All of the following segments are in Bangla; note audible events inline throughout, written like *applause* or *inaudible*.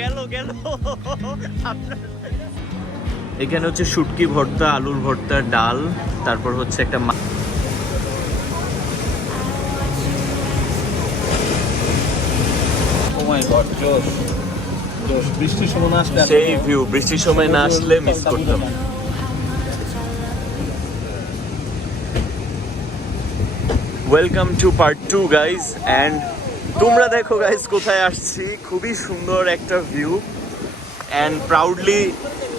গেল গেল। এখানে হচ্ছে শুটকি ভর্তা আলুর ভর্তা ডাল তারপর হচ্ছে একটা সেই ভিউ বৃষ্টির সময় না আসলে মিস করতাম। Welcome to part two guys and তোমরা দেখো গাইজ কোথায় আসছি। খুবই সুন্দর একটা view and proudly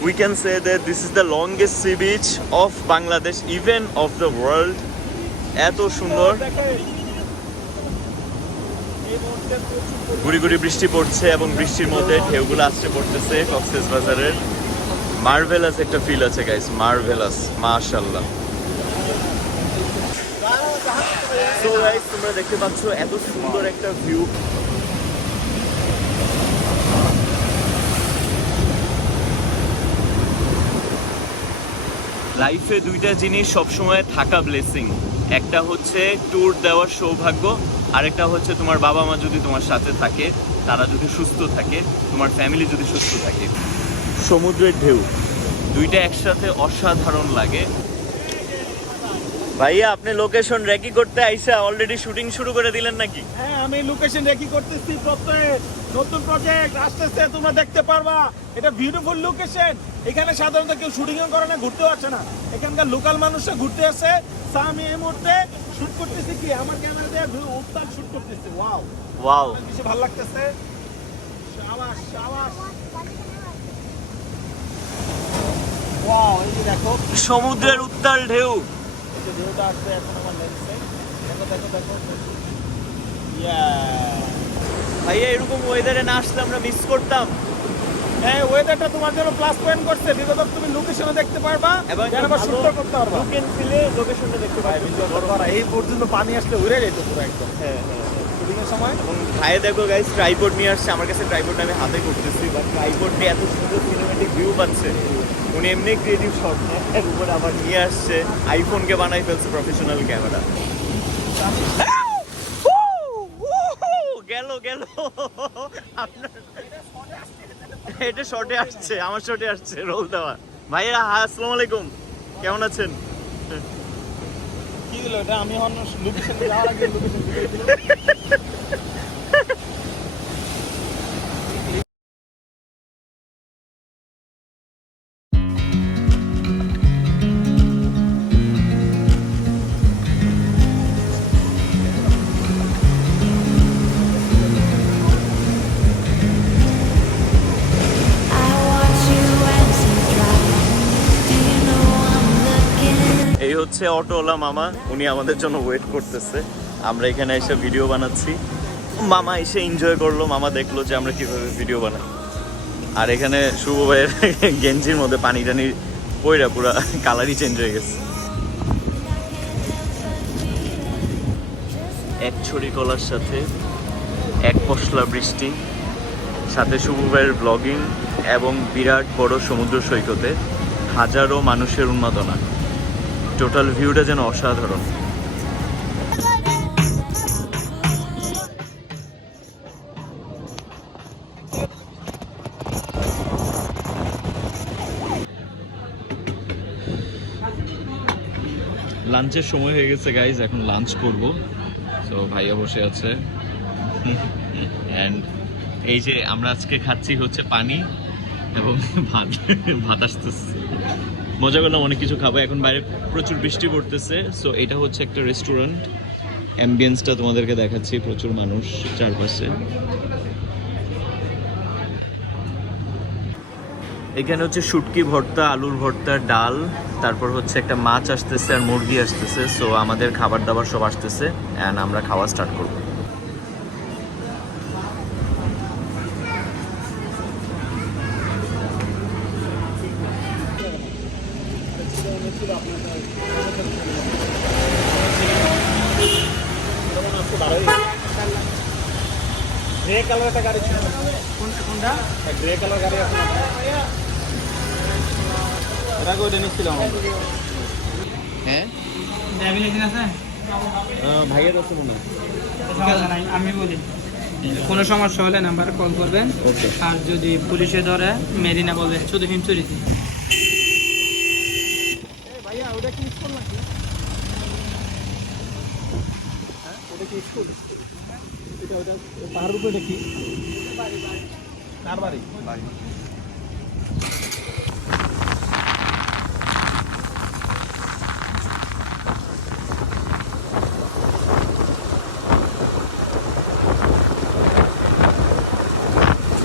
we can say that this is the longest sea beach of Bangladesh even of the world এত সুন্দর। গুড়ি গুড়ি বৃষ্টি পড়ছে এবং বৃষ্টির মধ্যে ঢেউগুলো আসছে পড়তেছে কক্সেস বাজারের। মার্ভেলাস একটা ফিল আছে গাইস মার্ভেলাস মাশাআল্লাহ। সো গাইস তোমরা দেখতে পাচ্ছ এত সুন্দর একটা ভিউ লাইফে দুইটা জিনিস সবসময় থাকা ব্লেসিং একটা হচ্ছে ট্যুর দেওয়ার সৌভাগ্য, আরেকটা হচ্ছে তোমার বাবা মা যদি তোমার সাথে থাকে, তারা যদি সুস্থ থাকে, তোমার ফ্যামিলি যদি সুস্থ থাকে। সমুদ্রের ঢেউ। দুইটা একসাথে অসাধারণ লাগে। ভাইয়া আপনি লোকেশন রেকি করতে আইসা অলরেডি শুটিং শুরু করে দিলেন নাকি? হ্যাঁ আমি লোকেশন রেকি করতেছি প্রত্যেক নতুন প্রজেক্ট আসতেছে তোমরা দেখতে পারবা। এটা বিউটিফুল লোকেশন এখানে সাধারণত কেউ শুটিং করে না ঘুরতেও আসে না। এখানকার লোকাল মানুষরা ঘুরতে আসে। তা আমি এই মুহূর্তে শুট করতেছি কি? আমার ক্যামেরা দিয়ে উত্তাল শুট করতেছি। ওয়াও ওয়াও বেশি ভালো লাগতেছে। শাবাশ শাবাশ ওয়াও এই দেখো। সমুদ্রের উত্তাল ঢেউ। যে ঢেউটা আসছে এখন আমার লেন্সে দেখো দেখো দেখো। ইয়া ভাইয়া এরকম ওয়েদারে না আসলে আমরা মিস করতাম। হ্যাঁ ওয়েদারটা তোমার জন্য প্লাস পয়েন্ট করছে। বিগত তুমি লোকেশনে দেখতে পারবা এবং আবার শুটটা করতে পারবা। লুক এন্ড ফিলে লোকেশনটা দেখতে বিজয় এই পর্যন্ত পানি আসলে উড়ে যেত পুরো একদম। হ্যাঁ হ্যাঁ সময়? এবং ভাইয়া দেখো গাইস ট্রাইপড নিয়ে আসছে। আমার কাছে ট্রাইপডটা আমি হাতে করতেছি বাট ট্রাইপড দিয়ে এত সুন্দর সিনেমেটিক ভিউ পাচ্ছে। উনি এমনি ক্রিয়েটিভ শট এর উপরে আবার নিয়ে আসছে আইফোনকে বানাই ফেলছে প্রফেশনাল ক্যামেরা গেল গেল। এটা শর্টে আসছে, আমার শর্টে আসছে রোল দেওয়া। ভাইয়া হ্যাঁ আসসালামু আলাইকুম। কেমন আছেন? কি হলো এটা? আমি অন্য লোকেশন যাওয়ার আগে লোকেশন হচ্ছে অটোওয়ালা মামা, উনি আমাদের জন্য ওয়েট করতেছে। আমরা এখানে এসে ভিডিও বানাচ্ছি। মামা এসে এনজয় করল, মামা দেখল যে আমরা কীভাবে ভিডিও বানাই। আর এখানে শুভ ভাইয়ের *laughs* গেঞ্জির মধ্যে পানি টানি পইরা পুরা কালারই চেঞ্জ হয়ে গেছে। এক ছড়ি কলার সাথে, এক পশলা বৃষ্টি, সাথে শুভ ভাইয়ের ব্লগিং এবং বিরাট বড় সমুদ্র সৈকতে হাজারো মানুষের উন্মাদনা। টোটাল ভিউটা যেন অসাধারণ। লাঞ্চের সময় হয়ে গেছে গাইজ এখন লাঞ্চ করব। তো ভাইয়া বসে আছে। অ্যান্ড এই যে আমরা আজকে খাচ্ছি হচ্ছে পানি এবং ভাত ভাত আসতেছে। মজা করলাম, অনেক কিছু খাব। এখন বাইরে প্রচুর বৃষ্টি পড়তেছে সো এটা হচ্ছে একটা রেস্টুরেন্ট অ্যাম্বিয়েন্সটা তোমাদেরকে দেখাচ্ছি, প্রচুর মানুষ চারপাশে। এখানে হচ্ছে শুটকি ভর্তা, আলুর ভর্তা, ডাল, তারপর হচ্ছে একটা মাছ আসতেছে আর মুরগি আসতেছে সো আমাদের খাবার দাবার সব আসতেছে অ্যান্ড আমরা খাওয়া স্টার্ট করব। কালার একটা গাড়ি ছিল। কোনটা কোনটা? গ্রে কালার গাড়ি আছে। এটা কই নিচ্ছিলাম হ্যাঁ? ড্রাইভিং লাইসেন্স আছে? ভাইয়ের আছে মনে হয়। আমি বলি। কোনো সমস্যা হলে নাম্বারে কল করবেন। আর যদি পুলিশে ধরে মেরিনা বলবেন শুধু হিমচুরিতে ভাইয়া ওটা কি স্কুল নাকি? হ্যাঁ ওটা কি স্কুল?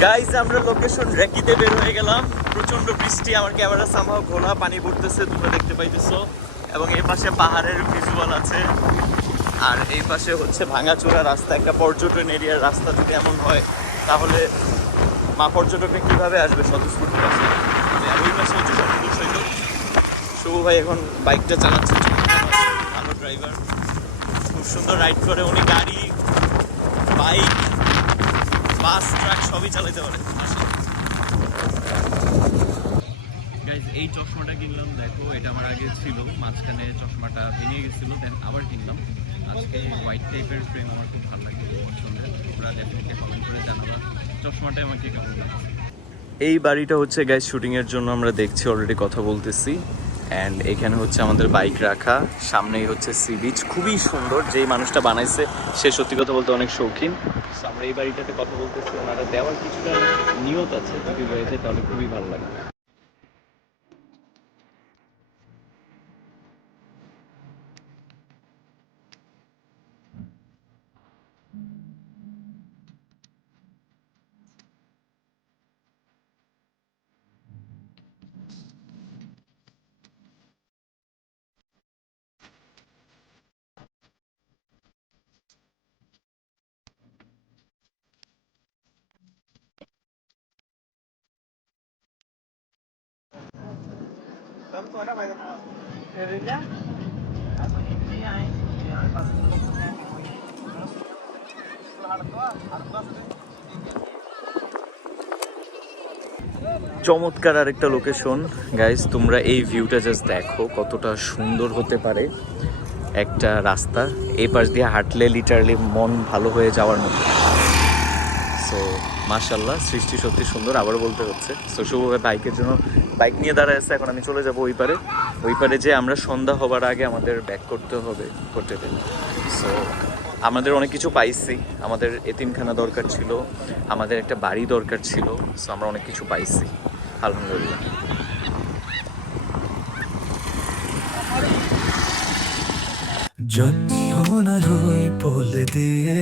গাইজ আমরা লোকেশন রেকিতে বের হয়ে গেলাম। প্রচণ্ড বৃষ্টি, আমার ক্যামেরা সামহাও ঘোলা, পানি পড়তেছে, তোমরা দেখতে পাইতেছো। এবং এর পাশে পাহাড়ের ভিজুয়াল আছে। আর এই পাশে হচ্ছে ভাঙাচোরা রাস্তা, একটা পর্যটন এরিয়ার রাস্তা যদি এমন হয়, তাহলে মা পর্যটকরা কীভাবে আসবে স্বতঃস্ফূর্ত পাশে আর ওই পাশে হচ্ছে সমুদ্র সৈকত শুভ ভাই এখন বাইকটা চালাচ্ছে, ভালো ড্রাইভার খুব সুন্দর রাইড করে, উনি গাড়ি বাইক বাস ট্রাক সবই চালাতে পারে। এই চশমাটা কিনলাম, দেখো, এটা আমার আগে ছিল, মাঝখানে চশমাটা ভেঙে গেছিল দেন আবার কিনলাম। আজকে হোয়াইট টাইপের ফ্রেম আমার খুব ভালো লাগে তোমরা ডেফিনেটলি কমেন্ট করে জানাবা। চশমাটা আমাকে কেমন লাগে এই বাড়িটা হচ্ছে গাইজ শুটিং এর জন্য আমরা দেখছি অলরেডি কথা বলতেছি। অ্যান্ড এখানে হচ্ছে আমাদের বাইক রাখা, সামনেই হচ্ছে সি বিচ খুবই সুন্দর, যেই মানুষটা বানাইছে, সে সত্যি কথা বলতে অনেক শৌখিন। আমরা এই বাড়িটাতে কথা বলতেছি, ওনারা দেওয়ার কিছুটা নিয়ত আছে যদি যায়, তাহলে খুবই ভালো লাগে। চমৎকার আরেকটা লোকেশন গাইজ তোমরা এই ভিউটা জাস্ট দেখো কতটা সুন্দর হতে পারে একটা রাস্তা, এই পাশ দিয়ে হাঁটলে লিটারলি মন ভালো হয়ে যাওয়ার মতো। সো মাশাল্লাহ সৃষ্টি সত্যি সুন্দর আবার বলতে হচ্ছে। সো শুভভাবে বাইকের জন্য বাইক নিয়ে দাঁড়ায় আছে, এখন আমি চলে যাব ওই পারে ওই পারে যে আমরা সন্ধ্যা হবার আগে আমাদের ব্যাক করতে হবে হোটেলে। সো আমাদের অনেক কিছু পাইছি। আমাদের এতিমখানা দরকার ছিল, আমাদের একটা বাড়ি দরকার ছিল সো আমরা অনেক কিছু পাইছি, আলহামদুলিল্লাহ। যদিও না রই বলে দিয়ে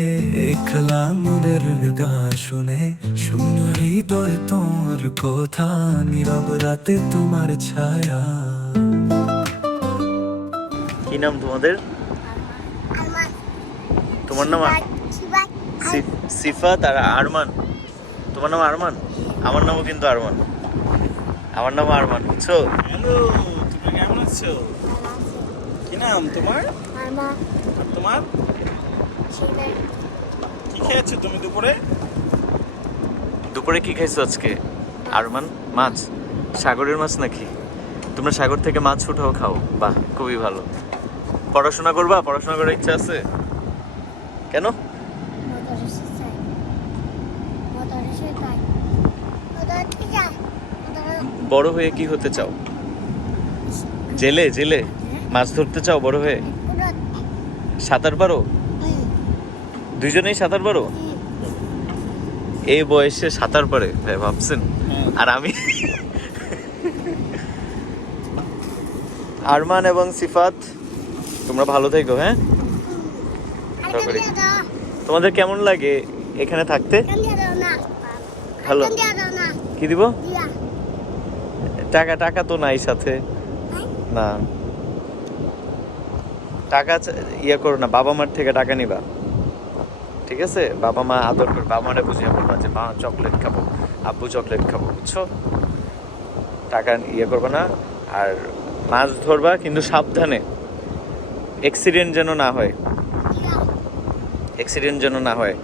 একলা মনের গান শুনে শূন্য হৃদয় তোর কথা নীরব রাতে তোমার ছায়া কি নাম তোমাদের? তোমার নাম সিফাত আর আরমান। তোমার নাম আরমান? আমার নামও কিন্তু আরমান। আমার নাম আরমান বুঝছ? হ্যালো তুমি কেমন আছো? কি নাম তোমার? তোমার? কি খেয়েছো তুমি দুপুরে? দুপুরে কি খাইছো আজকে? আরমান মাছ? সাগরের মাছ নাকি? তোমরা সাগর থেকে মাছ উঠাও খাও। বাহ খুবই ভালো। পড়াশোনা করবা? পড়াশোনা করার ইচ্ছা আছে? কেন? বড় হয়ে কি হতে চাও? জেলে জেলে? মাছ ধরতে চাও বড় হয়ে? সাঁতার পারো? দুজনেই সাঁতার পারো? এই বয়সে সাঁতার পারে ভাই ভাবছেন? আর আমি আরমান এবং সিফাত তোমরা ভালো থেকো হ্যাঁ? তোমাদের কেমন লাগে এখানে থাকতে? ভালো। কি দিব? টাকা টাকা তো নাই সাথে। না। টাকা ইয়ে করো না, বাবা মার থেকে টাকা নিবা। ঠিক আছে? বাবা মা আদর করে, বাবা মারে বুঝিয়ে বলবা যে, মা, চকলেট খাব, আব্বু চকলেট খাব, বুঝছ? টাকা ইয়ে করবে না, আর মাছ ধরবা, কিন্তু সাবধানে। অ্যাক্সিডেন্ট যেন না হয়। অ্যাক্সিডেন্ট যেন না হয়।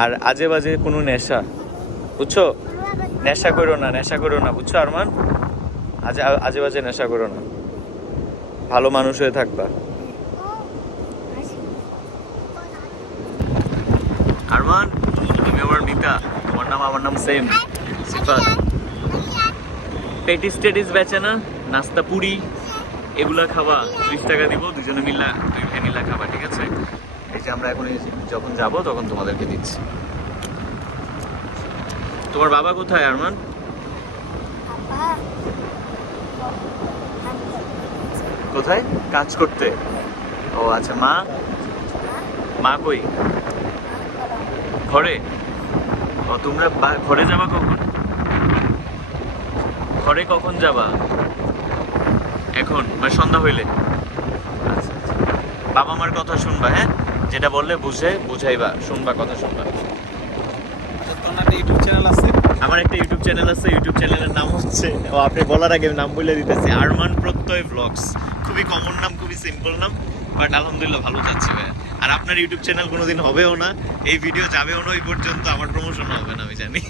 আর আজে বাজে কোনো নেশা, বুঝছ? নেশা করো না, নেশা করো না, বুঝছ, আরমান? আজে আজে বাজে নেশা করো না। ভালো মানুষ হয়ে থাকবা আরমান আবার মিতা তোমার নাম সেম পেটিস টেটিস বেচে না নাস্তা পুরি এগুলা খাওয়া ত্রিশ টাকা দিব দুজনে মিলা দুই ভ্যানিলা খাবা ঠিক আছে? এই যে আমরা এখন যখন যাব তখন তোমাদেরকে দিচ্ছি। তোমার বাবা কোথায় আরমান? কোথায়? কাজ করতে। ও আচ্ছা মা? মা কই? ঘরে? ও তোমরা ঘরে যাবা কখন? ঘরে কখন যাবা? এখন মানে সন্ধ্যা হইলে? আচ্ছা, আচ্ছা। বাবা মার কথা শুনবা হ্যাঁ? যেটা বললে বুঝে বুঝাইবা শুনবা কথা শুনবা। একটা ইউটিউব চ্যানেল আছে? আমার একটা ইউটিউব চ্যানেল আছে ইউটিউব চ্যানেলের নাম হচ্ছে ও আপনি বলার আগে নাম বলে দিতেছি আরমান প্রত্যয় ব্লগস। খুবই কমন নাম খুবই সিম্পল নাম বাট আলহামদুলিল্লাহ ভালো যাচ্ছে ভাই আর আপনার ইউটিউব চ্যানেল কোনোদিন হবেও না, এই ভিডিও যাবেও না, ওই পর্যন্ত আমার প্রমোশন হবে না, আমি জানি।